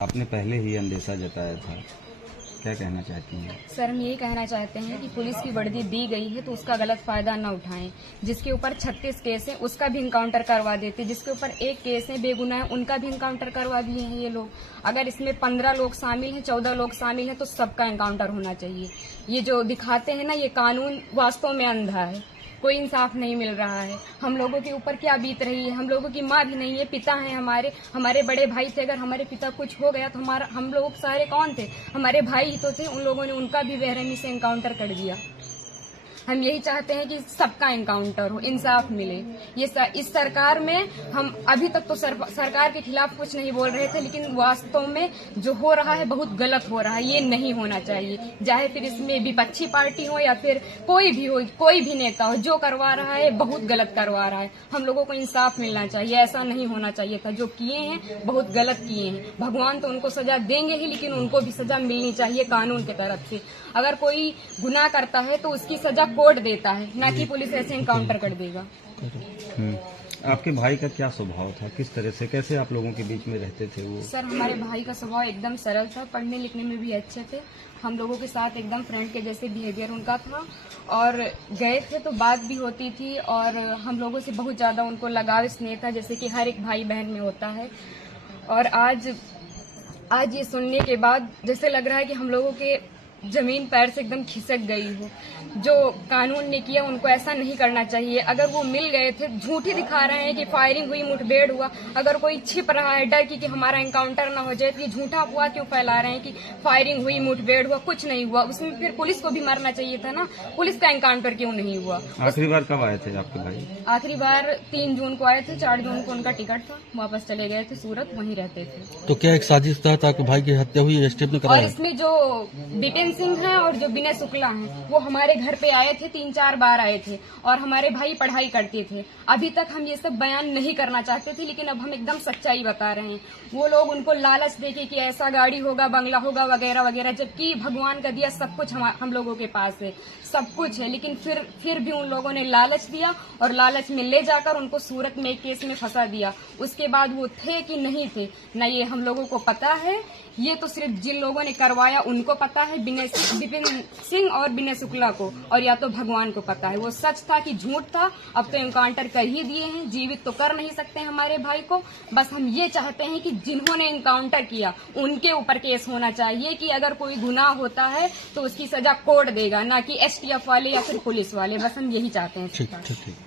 आपने पहले ही अंदेशा जताया था, क्या कहना चाहती हैं? सर, हम यही कहना चाहते हैं कि पुलिस की वर्दी दी गई है तो उसका गलत फायदा न उठाएं। जिसके ऊपर 36 केस है उसका भी इनकाउंटर करवा देते, जिसके ऊपर एक केस है बेगुनाह है उनका भी इनकाउंटर करवा दिए हैं ये लोग। अगर इसमें 15 लोग शामिल हैं, 14 लोग शामिल हैं तो सबका इनकाउंटर होना चाहिए। ये जो दिखाते हैं ना, ये कानून वास्तव में अंधा है, कोई इंसाफ नहीं मिल रहा है। हम लोगों के ऊपर क्या बीत रही है, हम लोगों की माँ भी नहीं है, पिता हैं हमारे बड़े भाई थे। अगर हमारे पिता कुछ हो गया तो हम लोग सारे कौन थे? हमारे भाई ही तो थे। उन लोगों ने उनका भी बेरहमी से इनकाउंटर कर दिया। हम यही चाहते हैं कि सबका इनकाउंटर हो, इंसाफ मिले। इस सरकार में हम अभी तक तो सरकार के खिलाफ कुछ नहीं बोल रहे थे, लेकिन वास्तव में जो हो रहा है बहुत गलत हो रहा है। ये नहीं होना चाहिए, चाहे फिर इसमें विपक्षी पार्टी हो या फिर कोई भी नेता हो, जो करवा रहा है बहुत गलत करवा रहा है। हम लोगों को इंसाफ मिलना चाहिए, ऐसा नहीं होना चाहिए था। जो किए हैं बहुत गलत किए हैं। भगवान तो उनको सजा देंगे ही, लेकिन उनको भी सजा मिलनी चाहिए कानून की तरफ से। अगर कोई गुनाह करता है तो उसकी सजा कोर्ट देता है, ना कि पुलिस ऐसे इनकाउंटर कर देगा। आपके भाई का क्या स्वभाव था, किस तरह से, कैसे आप लोगों के बीच में रहते थे वो? सर, हमारे भाई का स्वभाव एकदम सरल था, पढ़ने लिखने में भी अच्छे थे। हम लोगों के साथ एकदम फ्रेंड के जैसे बिहेवियर उनका था, और गए थे तो बात भी होती थी, और हम लोगों से बहुत ज्यादा उनको लगाव स्नेह था, जैसे कि हर एक भाई बहन में होता है। और आज ये सुनने के बाद जैसे लग रहा है कि हम लोगों के जमीन पैर से एकदम खिसक गई हो। जो कानून ने किया उनको ऐसा नहीं करना चाहिए। अगर वो मिल गए थे, झूठी दिखा रहे हैं कि फायरिंग हुई, मुठभेड़ हुआ। अगर कोई छिप रहा है डर की कि हमारा एनकाउंटर ना हो जाए, तो ये झूठा अफवाह क्यों फैला रहे हैं कि फायरिंग हुई, मुठभेड़ हुआ? कुछ नहीं हुआ। उसमें फिर पुलिस को भी मरना चाहिए था ना, पुलिस का एनकाउंटर क्यों नहीं हुआ? आखिरी बार कब आए थे आपके भाई? आखिरी बार 3 जून को आए थे, 4 जून को उनका टिकट था, वापस चले गए थे सूरत, वहीं रहते थे। तो क्या एक साजिश था आपके भाई की हत्या हुई, एसटीएफ ने कराया? और इसमें जो बिपिन सिंह है और जो विनय शुक्ला हैं, वो हमारे घर पे आए थे, 3-4 बार आए थे, और हमारे भाई पढ़ाई करते थे। अभी तक हम ये सब बयान नहीं करना चाहते थे, लेकिन अब हम एकदम सच्चाई बता रहे हैं। वो लोग उनको लालच देके कि ऐसा गाड़ी होगा, बंगला होगा, वगैरह वगैरह, जबकि भगवान का दिया सब कुछ हम लोगों के पास है, सब कुछ है। लेकिन फिर भी उन लोगों ने लालच दिया, और लालच में ले जाकर उनको सूरत में एक केस में फंसा दिया। उसके बाद वो थे कि नहीं थे, न ये हम लोगों को पता है। ये तो सिर्फ जिन लोगों ने करवाया उनको पता है, विपिन सिंह और विनय शुक्ला को, और या तो भगवान को पता है वो सच था कि झूठ था। अब तो एनकाउंटर कर ही दिए हैं, जीवित तो कर नहीं सकते हमारे भाई को। बस हम ये चाहते हैं कि जिन्होंने एनकाउंटर किया उनके ऊपर केस होना चाहिए, कि अगर कोई गुनाह होता है तो उसकी सजा कोर्ट देगा, ना कि एसटीएफ वाले या फिर पुलिस वाले। बस हम यही चाहते हैं। ठीक।